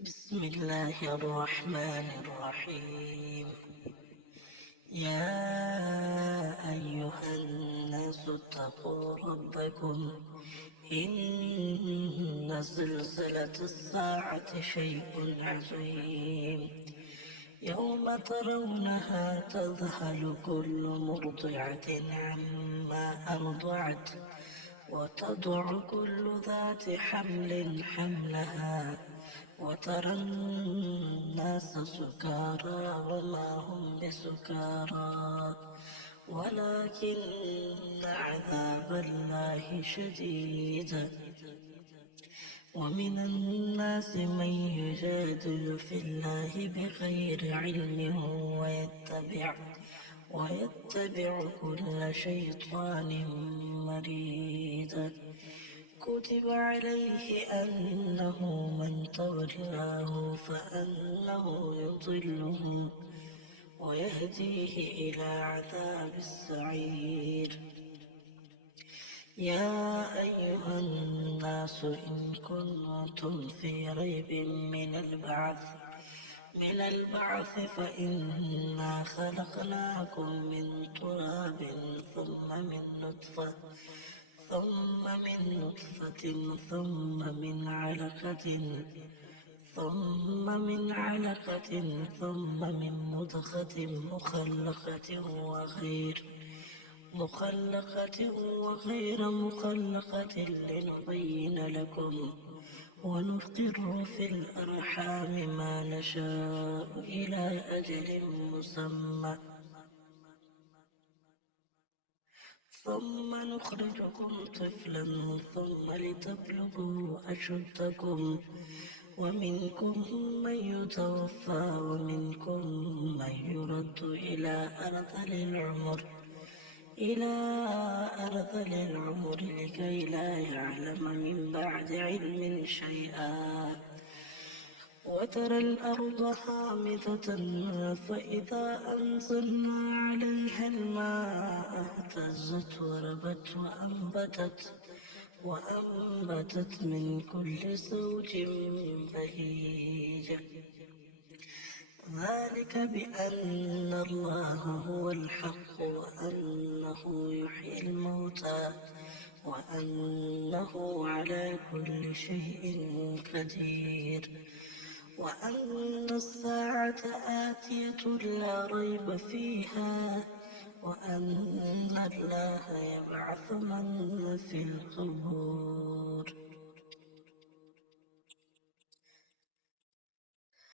بسم الله الرحمن الرحيم. يا أيها الناس اتقوا ربكم إن زلزلة الساعة شيء عظيم يوم ترونها تذهل كل مرضعة عما أرضعت وتضع كل ذات حمل حملها وترى الناس سكارى وما هم بسكارى ولكن عذاب الله شديد. ومن الناس من يجادل في الله بغير علم ويتبع كل شيطان مريد. كتب عليه أنه من تولاه فأنه يضله ويهديه إلى عذاب السعير. يا أيها الناس إن كنتم في ريب من البعث فإنا خلقناكم من تراب ثم من نطفة ثم من مضغة مخلقة وغير مخلقة لنبين لكم ونقر في الأرحام ما نشاء إلى أجل مسمى ثم نخرجكم طفلا ثم لتبلغوا أشدكم ومنكم من يتوفى ومنكم من يرد إلى أرذل العمر لكي لا يعلم من بعد علم شيئا. وترى الأرض هامدة فإذا أنزلنا عليها الماء اهتزت وربت وأنبتت من كل زوج بهيج. ذلك بأن الله هو الحق وأنه يحيي الموتى وأنه على كل شيء قدير وأن الساعة آتية لا ريب فيها وأن الله يبعث من في القبور.